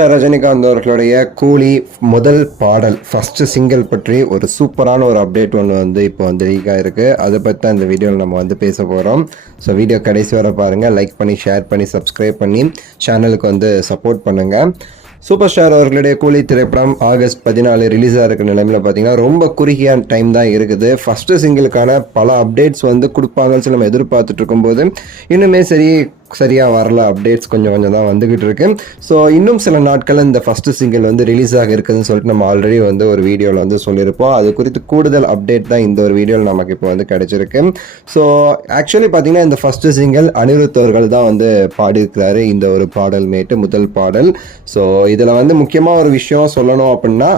ரஜினிகாந்த் அவர்களுடைய கூலி முதல் பாடல் ஃபர்ஸ்ட் சிங்கிள் பற்றி ஒரு சூப்பரான ஒரு அப்டேட் ஒன்று வந்து இப்போ வந்து லீக் ஆகிருக்கு. அதை பற்றி தான் இந்த வீடியோவில் நம்ம வந்து பேச போகிறோம். ஸோ வீடியோ கடைசி வரை பாருங்கள், லைக் பண்ணி ஷேர் பண்ணி சப்ஸ்கிரைப் பண்ணி சேனலுக்கு வந்து சப்போர்ட் பண்ணுங்கள். சூப்பர் ஸ்டார் அவர்களுடைய கூலி திரைப்படம் ஆகஸ்ட் 14 ரிலீஸ் ஆகிருக்க நிலைமையில் பார்த்தீங்கன்னா ரொம்ப குறுகிய டைம் தான் இருக்குது. ஃபஸ்ட்டு சிங்கிளுக்கான பல அப்டேட்ஸ் வந்து கொடுப்பாங்கன்னு சொல்லி நம்ம எதிர்பார்த்துட்டு இருக்கும்போது இன்னுமே சரியாக வரல, அப்டேட்ஸ் கொஞ்சம் தான் வந்துக்கிட்டு இருக்கு. ஸோ இன்னும் சில நாட்கள் இந்த ஃபஸ்ட்டு சிங்கிள் வந்து ரிலீஸ் ஆக இருக்குதுன்னு சொல்லிட்டு நம்ம ஆல்ரெடி வந்து ஒரு வீடியோவில் வந்து சொல்லியிருப்போம். அது குறித்து கூடுதல் அப்டேட் தான் இந்த ஒரு வீடியோவில் நமக்கு இப்போ வந்து கிடைச்சிருக்கு. ஸோ ஆக்சுவலி பார்த்தீங்கன்னா இந்த ஃபஸ்ட்டு சிங்கிள் அனிருத் அவர்கள் தான் வந்து பாடியிருக்கிறாரு இந்த ஒரு பாடல் மேட்டு முதல் பாடல். ஸோ இதில் வந்து முக்கியமாக ஒரு விஷயம் சொல்லணும் அப்படின்னா,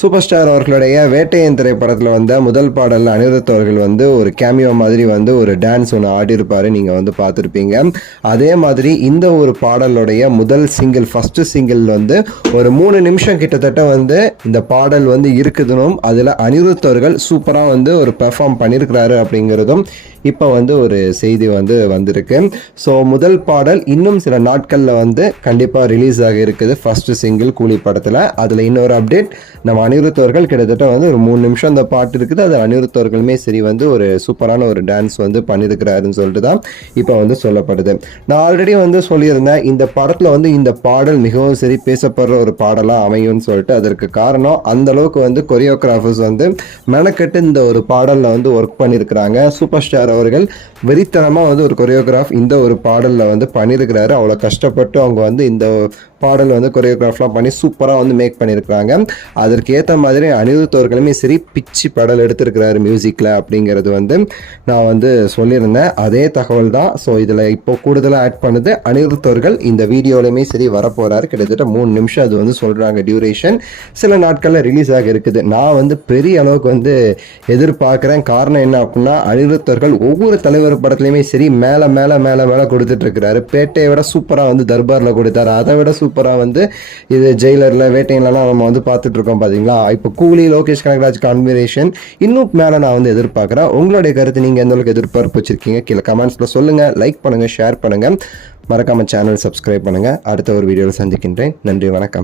சூப்பர் ஸ்டார் அவர்களுடைய வேட்டையன் திரைப்படத்தில் வந்த முதல் பாடலில் அனிருத் அவர்கள் வந்து ஒரு கேமியோ மாதிரி வந்து ஒரு டான்ஸ் ஒன்று ஆடிருப்பார், நீங்கள் வந்து பார்த்துருப்பீங்க. அதே மாதிரி இந்த ஒரு பாடலுடைய முதல் சிங்கிள் ஃபஸ்ட்டு சிங்கிள் வந்து ஒரு 3 நிமிஷம் கிட்டத்தட்ட வந்து இந்த பாடல் வந்து இருக்குதுனும் அதில் அனிருத் அவர்கள் சூப்பராக வந்து ஒரு பெர்ஃபார்ம் பண்ணியிருக்கிறாரு அப்படிங்கிறதும் இப்போ வந்து ஒரு செய்தி வந்து வந்திருக்கு. ஸோ முதல் பாடல் இன்னும் சில நாட்களில் வந்து கண்டிப்பாக ரிலீஸ் ஆக இருக்குது ஃபஸ்ட்டு சிங்கிள் கூலி படத்தில். அதில் இன்னொரு அப்டேட், நம்ம அனிருத் அவர்கள் கிட்டத்தட்ட வந்து ஒரு 3 நிமிஷம் அந்த பாட்டு இருக்குது, அது அனிருத் அவர்களுமே சரி வந்து ஒரு சூப்பரான ஒரு டான்ஸ் வந்து பண்ணியிருக்கிறாருன்னு சொல்லிட்டு தான் இப்போ வந்து சொல்லப்படுது. நான் ஆல்ரெடி வந்து சொல்லியிருந்தேன், இந்த படத்தில் வந்து இந்த பாடல் மிகவும் சரி பேசப்படுற ஒரு பாடலாக அமையும்னு சொல்லிட்டு. அதற்கு காரணம் அந்த அளவுக்கு வந்து கொரியோகிராஃபர்ஸ் வந்து மெனக்கெட்டு இந்த ஒரு பாடலில் வந்து ஒர்க் பண்ணியிருக்கிறாங்க. சூப்பர் ஸ்டார் அவர்கள் வெறித்தனமாக வந்து ஒரு கொரியோகிராஃப் இந்த ஒரு பாடலில் வந்து பண்ணியிருக்கிறாரு. அவ்வளோ கஷ்டப்பட்டு அவங்க வந்து இந்த பாடல் வந்து கொரியோகிராஃப்லாம் பண்ணி சூப்பராக வந்து மேக் பண்ணியிருக்கிறாங்க. அதற்கு ஏற்ற மாதிரி அனிருத் அவர்களுமே சரி பிச்சு பாடல் எடுத்திருக்கிறாரு மியூசிக்கில் அப்படிங்கிறது வந்து நான் வந்து சொல்லியிருந்தேன். அதே தகவல் தான். ஸோ இதில் இப்போ கூடுதலாக ஆட் பண்ணுது அனிருத் அவர்கள் இந்த வீடியோலையுமே சரி வரப்போகிறாரு. கிட்டத்தட்ட 3 நிமிஷம் அது வந்து சொல்கிறாங்க டியூரேஷன். சில நாட்களில் ரிலீஸ் ஆக இருக்குது. நான் வந்து பெரிய அளவுக்கு வந்து எதிர்பார்க்குறேன். காரணம் என்ன அப்படின்னா, அனிருத் அவர்கள் ஒவ்வொரு தலைவர் படத்துலையுமே சரி மேலே மேலே மேலே மேலே கொடுத்துட்டு இருக்கிறாரு. பேட்டையை விட சூப்பராக வந்து தர்பாரில் கொடுத்தாரு, அதை விட சூப்பராக வந்து இது ஜெயிலரில் வேட்டையிலலாம் நம்ம வந்து பார்த்துட்டு இருக்கோம் பார்த்தீங்களா. இப்போ கூலி லோகேஷ் கனகராஜ் காம்பினேஷன் இன்னும் மேலே நான் வந்து எதிர்பார்க்குறேன். உங்களுடைய கருத்து நீங்கள் எந்த அளவுக்கு எதிர்பார்ப்பு வச்சிருக்கீங்க கீழே கமெண்ட்ஸில் சொல்லுங்கள். லைக் பண்ணுங்கள், ஷேர் பண்ணுங்கள், மறக்காமல் சேனல் சப்ஸ்கிரைப் பண்ணுங்கள். அடுத்த ஒரு வீடியோவில் சந்திக்கின்றேன். நன்றி, வணக்கம்.